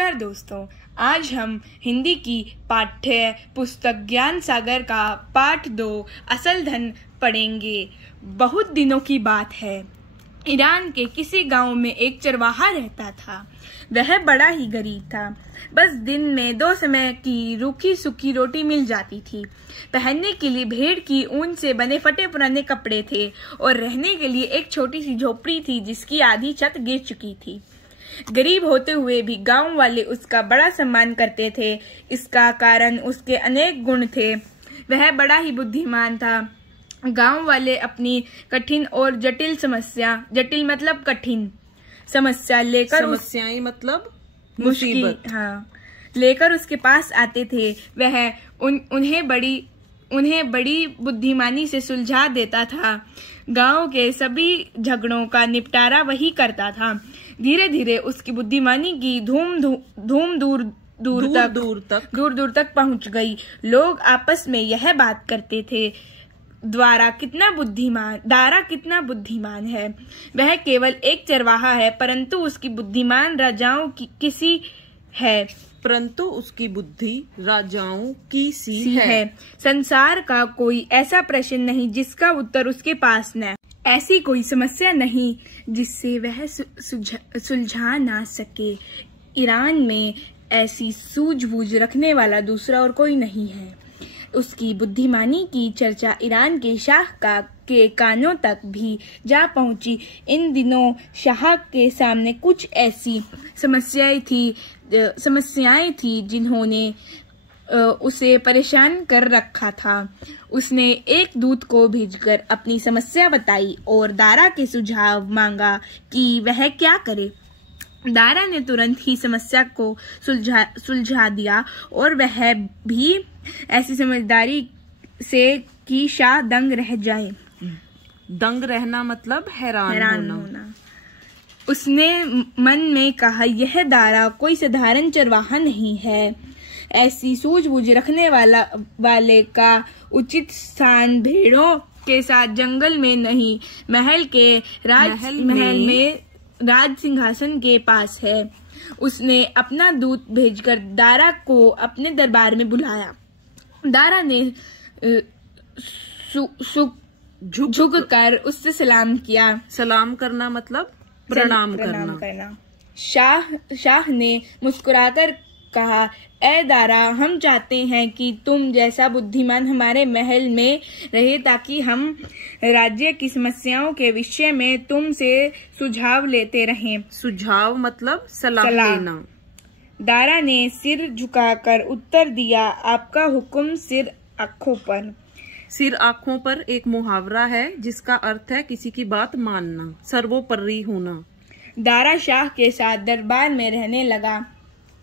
नमस्कार दोस्तों, आज हम हिंदी की पाठ्य पुस्तक ज्ञान सागर का पाठ 2 असल धन पढ़ेंगे। बहुत दिनों की बात है, ईरान के किसी गांव में एक चरवाहा रहता था। वह बड़ा ही गरीब था। बस दिन में 2 समय की रूखी सूखी रोटी मिल जाती थी। पहनने के लिए भेड़ की ऊन से बने फटे पुराने कपड़े थे और रहने के लिए एक छोटी सी झोपड़ी थी जिसकी आधी छत गिर चुकी थी। गरीब होते हुए भी गांव वाले उसका बड़ा सम्मान करते थे। इसका कारण उसके अनेक गुण थे। वह बड़ा ही बुद्धिमान था। गांव वाले अपनी कठिन और जटिल मतलब कठिन समस्या लेकर समस्याएं मतलब मुसीबत, लेकर उसके पास आते थे। वह उन्हें बड़ी बुद्धिमानी से सुलझा देता था। गांव के सभी झगड़ों का निपटारा वही करता था। धीरे धीरे उसकी बुद्धिमानी की धूम दूर दूर तक पहुंच गई। लोग आपस में यह बात करते थे, दारा कितना बुद्धिमान है। वह केवल एक चरवाहा है, परंतु उसकी बुद्धिमान राजाओं की सी है। संसार का कोई ऐसा प्रश्न नहीं जिसका उत्तर उसके पास न। ऐसी कोई समस्या नहीं जिससे वह सुलझा ना सके। ईरान में ऐसी सूझबूझ रखने वाला दूसरा और कोई नहीं है। उसकी बुद्धिमानी की चर्चा ईरान के शाह के कानों तक भी जा पहुंची। इन दिनों शाह के सामने कुछ ऐसी समस्याएं थी जिन्होंने उसे परेशान कर रखा था। उसने एक दूत को भेजकर अपनी समस्या बताई और दारा के सुझाव मांगा कि वह क्या करे। दारा ने तुरंत ही समस्या को सुलझा दिया और वह भी ऐसी समझदारी से कि शाह दंग रह जाए। दंग रहना मतलब हैरान होना। उसने मन में कहा, यह दारा कोई साधारण चरवाहा नहीं है। ऐसी सूझबूझ रखने वाले का उचित स्थान भेड़ों के साथ जंगल में नहीं, महल में राज सिंहासन के पास है। उसने अपना दूत भेजकर दारा को अपने दरबार में बुलाया। दारा ने झुककर उससे सलाम किया। सलाम करना मतलब प्रणाम करना। शाह ने मुस्कुराकर कहा, ए दारा, हम चाहते हैं कि तुम जैसा बुद्धिमान हमारे महल में रहे ताकि हम राज्य की समस्याओं के विषय में तुमसे सुझाव लेते रहें। सुझाव मतलब सलाह देना। दारा ने सिर झुकाकर उत्तर दिया, आपका हुक्म सिर आँखों पर। सिर आँखों पर एक मुहावरा है जिसका अर्थ है किसी की बात मानना, सर्वोपरि होना। दारा शाह के साथ दरबार में रहने लगा।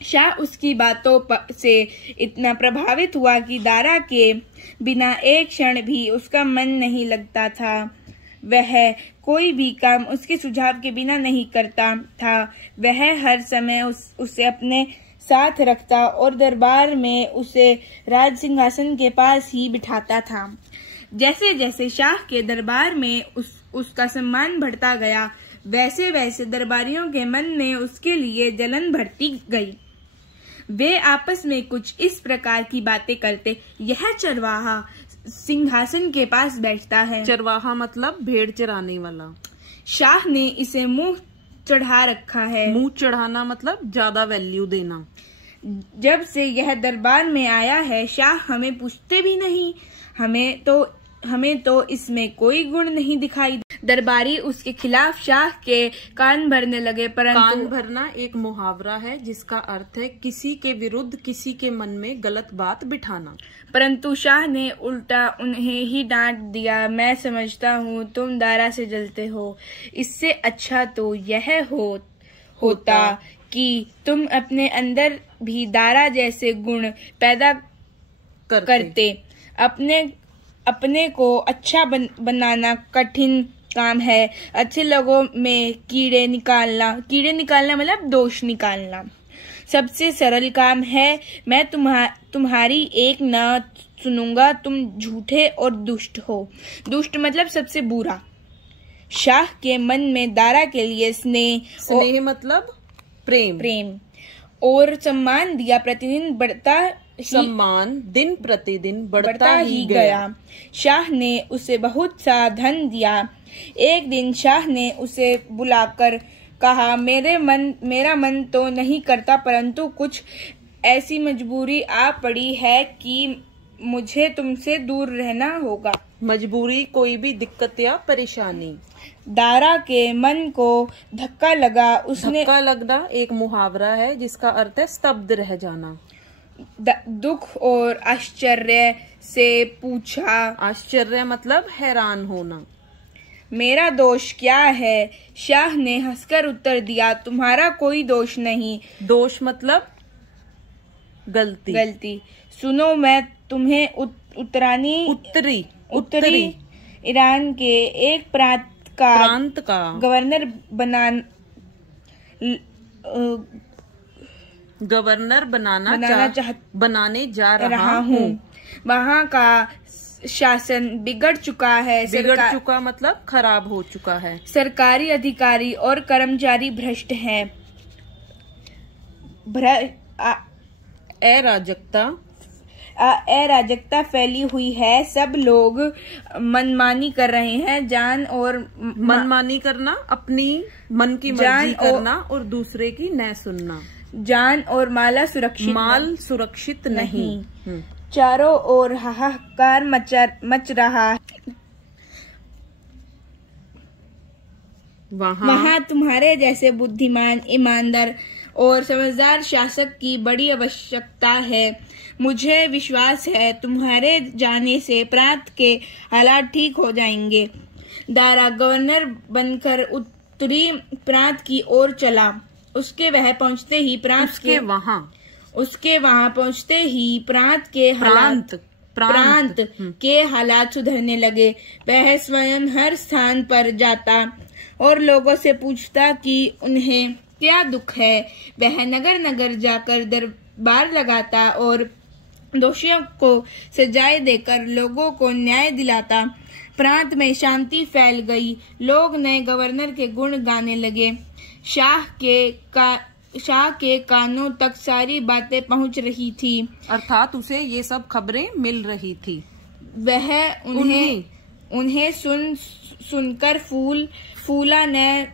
शाह उसकी बातों से इतना प्रभावित हुआ कि दारा के बिना एक क्षण भी उसका मन नहीं लगता था। वह कोई भी काम उसके सुझाव के बिना नहीं करता था। वह हर समय उसे अपने साथ रखता और दरबार में उसे राज सिंहासन के पास ही बिठाता था। जैसे जैसे शाह के दरबार में उसका सम्मान बढ़ता गया, वैसे वैसे दरबारियों के मन में उसके लिए जलन बढ़ती गई। वे आपस में कुछ इस प्रकार की बातें करते, यह चरवाहा सिंहासन के पास बैठता है। चरवाहा मतलब भेड़ चराने वाला। शाह ने इसे मुंह चढ़ा रखा है। मुंह चढ़ाना मतलब ज्यादा वैल्यू देना। जब से यह दरबार में आया है, शाह हमें पूछते भी नहीं। हमें तो इसमें कोई गुण नहीं दिखाई। दरबारी उसके खिलाफ शाह के कान भरने लगे। परंतु कान भरना एक मुहावरा है जिसका अर्थ है किसी के विरुद्ध किसी के मन में गलत बात बिठाना। परंतु शाह ने उल्टा उन्हें ही डांट दिया, मैं समझता हूँ तुम दारा से जलते हो। इससे अच्छा तो यह होता कि तुम अपने अंदर भी दारा जैसे गुण पैदा करते। अपने को अच्छा बनाना कठिन काम है। अच्छे लोगों में कीड़े निकालना मतलब दोष निकालना सबसे सरल काम है। मैं तुम्हारी एक न सुनूंगा। तुम झूठे और दुष्ट हो। दुष्ट मतलब सबसे बुरा। शाह के मन में दारा के लिए स्नेह मतलब प्रेम और सम्मान दिया प्रतिदिन सम्मान दिन प्रतिदिन बढ़ता ही गया। शाह ने उसे बहुत सा धन दिया। एक दिन शाह ने उसे बुलाकर कहा, मेरा मन तो नहीं करता, परंतु कुछ ऐसी मजबूरी आ पड़ी है कि मुझे तुमसे दूर रहना होगा। मजबूरी, कोई भी दिक्कत या परेशानी। दारा के मन को धक्का लगा। उसने धक्का लगना एक मुहावरा है जिसका अर्थ है स्तब्ध रह जाना। दुख और आश्चर्य से पूछा। आश्चर्य मतलब हैरान होना। मेरा दोष क्या है? शाह ने हंसकर उत्तर दिया, तुम्हारा कोई दोष नहीं। दोष मतलब गलती। सुनो, मैं तुम्हें उत्तरी ईरान के एक प्रांत का गवर्नर बनाने जा रहा हूँ। वहाँ का शासन बिगड़ चुका है। चुका मतलब खराब हो चुका है। सरकारी अधिकारी और कर्मचारी भ्रष्ट हैं। अराजकता फैली हुई है। सब लोग मनमानी कर रहे हैं। मनमानी करना, अपनी मन की मर्जी करना और दूसरे की न सुनना। जान और माल सुरक्षित नहीं। चारों ओर हाहाकार मच रहा है। वहाँ तुम्हारे जैसे बुद्धिमान, ईमानदार और समझदार शासक की बड़ी आवश्यकता है। मुझे विश्वास है तुम्हारे जाने से प्रांत के हालात ठीक हो जाएंगे। दारा गवर्नर बनकर उत्तरी प्रांत की ओर चला। उसके वहां पहुंचते ही प्रांत के हालात सुधरने लगे। वह स्वयं हर स्थान पर जाता और लोगों से पूछता कि उन्हें क्या दुख है। वह नगर नगर जाकर दरबार लगाता और दोषियों को सजाएं देकर लोगों को न्याय दिलाता। प्रांत में शांति फैल गई। लोग नए गवर्नर के गुण गाने लगे। शाह के कानों तक सारी बातें पहुंच रही थी, अर्थात उसे ये सब खबरें मिल रही थी। वह उन्हें सुनकर फूला न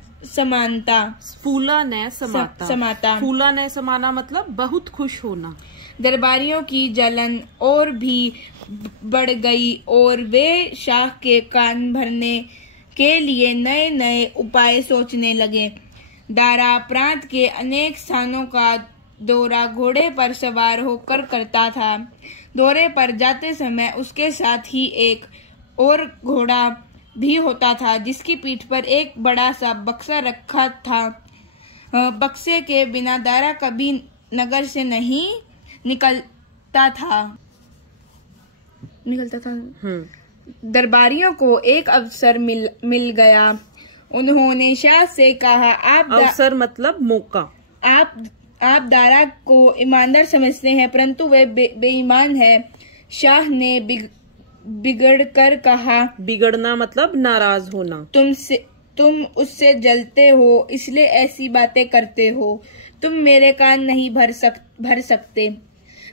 समाना मतलब बहुत खुश होना। दरबारियों की जलन और भी बढ़ गई और वे शाह के कान भरने के लिए नए नए उपाय सोचने लगे। दारा प्रांत के अनेक स्थानों का दौरा घोड़े पर सवार होकर करता था। दौरे पर जाते समय उसके साथ ही एक और घोड़ा भी होता था, जिसकी पीठ पर एक बड़ा सा बक्सा रखा था। बक्से के बिना दारा कभी नगर से नहीं निकलता था। दरबारियों को एक अवसर मिल गया। उन्होंने शाह से कहा, अवसर मतलब मौका। आप दारा को ईमानदार समझते हैं, परंतु वे बेईमान है। शाह ने बिगड़ कर कहा, बिगड़ना मतलब नाराज होना। तुम उससे जलते हो, इसलिए ऐसी बातें करते हो। तुम मेरे कान नहीं भर सकते।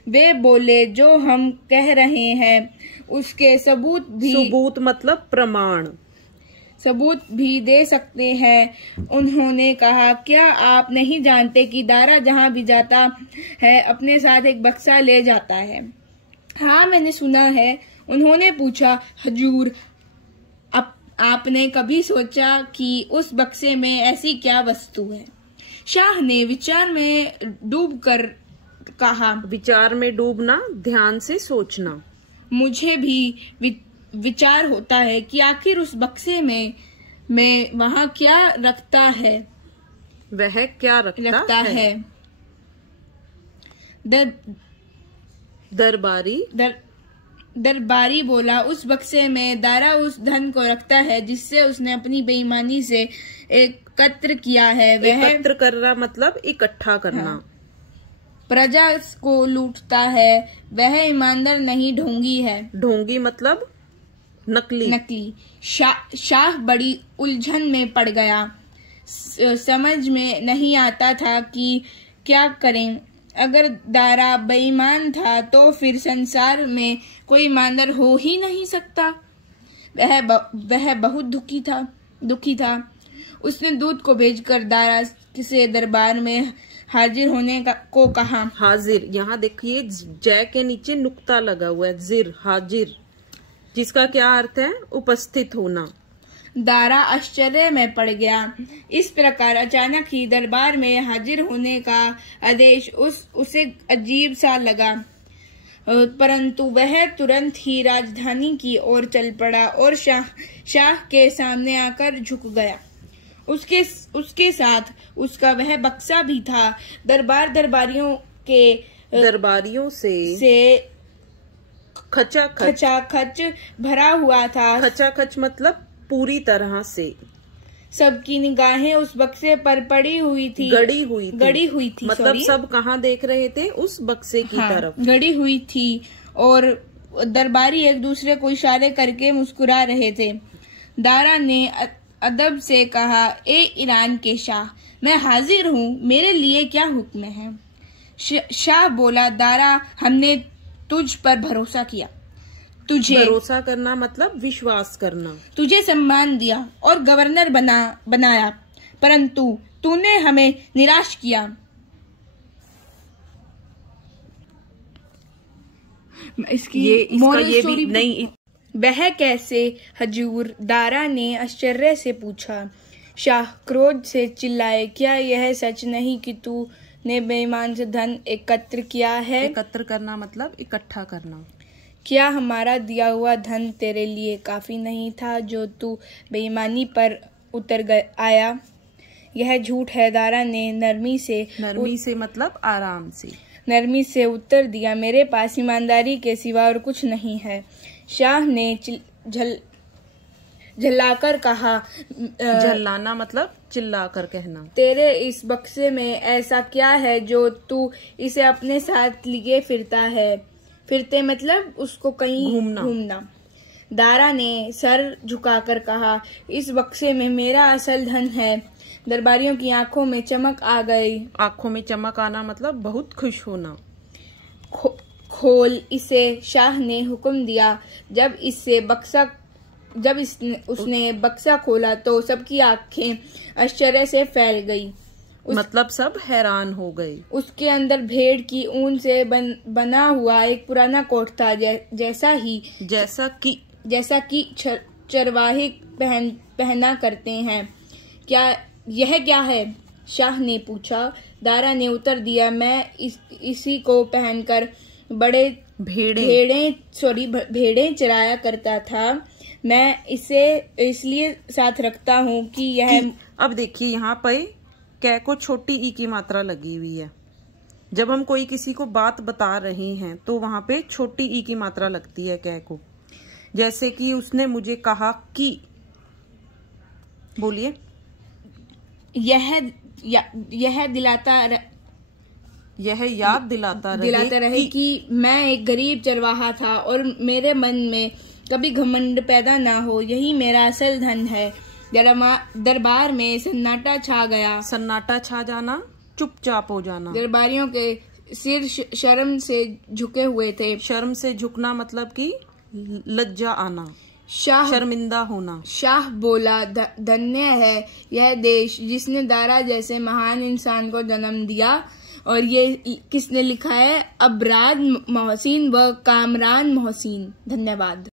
वे बोले, जो हम कह रहे हैं उसके सबूत मतलब प्रमाण, सबूत भी दे सकते हैं। उन्होंने कहा, क्या आप नहीं जानते कि दारा जहाँ भी जाता है अपने साथ एक बक्सा ले जाता है? हाँ, मैंने सुना है। उन्होंने पूछा, हुजूर, आपने कभी सोचा कि उस बक्से में ऐसी क्या वस्तु है? शाह ने विचार में डूबकर कहा, विचार में डूबना, ध्यान से सोचना। मुझे भी विचार होता है कि आखिर उस बक्से में वहाँ क्या रखता है। वह क्या रखता है? दरबारी बोला, उस बक्से में दारा उस धन को रखता है जिससे उसने अपनी बेईमानी से एकत्र किया है। वह एकत्र करना मतलब इकट्ठा करना। हाँ। प्रजा को लूटता है। वह ईमानदार नहीं, ढोंगी है। ढोंगी मतलब नकली। शाह बड़ी उलझन में पड़ गया। समझ में नहीं आता था कि क्या करें? अगर दारा बेईमान था तो फिर संसार में कोई ईमानदार हो ही नहीं सकता। वह बहुत दुखी था। उसने दूत को भेजकर दारा से दरबार में हाजिर होने को कहा। हाजिर, यहाँ देखिए जय के नीचे नुक्ता लगा हुआ है, जिर, हाजिर, जिसका क्या अर्थ है? उपस्थित होना। दारा आश्चर्य में पड़ गया। इस प्रकार अचानक ही दरबार में हाजिर होने का आदेश उसे अजीब सा लगा, परंतु वह तुरंत ही राजधानी की ओर चल पड़ा और शाह के सामने आकर झुक गया। उसके साथ उसका वह बक्सा भी था। दरबारियों से खचाखच भरा हुआ था। खचाखच मतलब पूरी तरह से। सबकी निगाहें उस बक्से पर पड़ी हुई थी, गड़ी हुई थी मतलब सब कहाँ देख रहे थे? उस बक्से की तरफ गड़ी हुई थी। और दरबारी एक दूसरे को इशारे करके मुस्कुरा रहे थे। दारा ने अदब से कहा, ए ईरान के शाह, मैं हाजिर हूँ, मेरे लिए क्या हुक्म है? शाह बोला, दारा, हमने तुझ पर भरोसा किया। भरोसा करना मतलब विश्वास करना। तुझे सम्मान दिया और गवर्नर बनाया, परंतु तूने हमें निराश किया। इसका ये भी नहीं। वह कैसे हजूर? दारा ने आश्चर्य से पूछा। शाह क्रोध से चिल्लाए, क्या यह सच नहीं कि तूने बेईमान से धन एकत्र किया है? एकत्र करना मतलब इकट्ठा करना। क्या हमारा दिया हुआ धन तेरे लिए काफी नहीं था जो तू बेईमानी पर उतर आया? यह झूठ है। दारा ने नरमी से मतलब आराम से, नरमी से उत्तर दिया, मेरे पास ईमानदारी के सिवा और कुछ नहीं है। शाह ने झल्लाकर कहा, झल्लाना मतलब चिल्लाकर कहना, तेरे इस बक्से में ऐसा क्या है जो तू इसे अपने साथ लिए फिरते मतलब उसको कहीं घूमना। दारा ने सर झुकाकर कहा, इस बक्से में मेरा असल धन है। दरबारियों की आंखों में चमक आ गई। आंखों में चमक आना मतलब बहुत खुश होना। खोल इसे, शाह ने हुक्म दिया। जब उसने बक्सा खोला तो सबकी आंखें आश्चर्य से फैल गई। मतलब सब हैरान हो गए। उसके अंदर भेड़ की ऊन से बना हुआ एक पुराना कोट था, जैसा कि चरवाहे पहना करते हैं। यह क्या है? शाह ने पूछा। दारा ने उत्तर दिया, मैं इसी को पहनकर बड़े भेड़ें चराया करता था। मैं इसे इसलिए साथ रखता हूँ कि यह अब देखिए यहाँ पे कै को छोटी ई की मात्रा लगी हुई है। जब हम कोई किसी को बात बता रहे हैं तो वहां पे छोटी ई की मात्रा लगती है कै को। जैसे कि उसने मुझे कहा कि, बोलिए। यह याद दिलाता रहे कि मैं एक गरीब चरवाहा था और मेरे मन में कभी घमंड पैदा ना हो। यही मेरा असल धन है। दरबार में सन्नाटा छा गया। सन्नाटा छा जाना, चुपचाप हो जाना। दरबारियों के सिर शर्म से झुके हुए थे। शर्म से झुकना मतलब कि लज्जा आना, शर्मिंदा होना। शाह बोला, धन्य है यह देश जिसने दारा जैसे महान इंसान को जन्म दिया। और ये किसने लिखा है? अबराद मोहसिन व कामरान मोहसिन। धन्यवाद।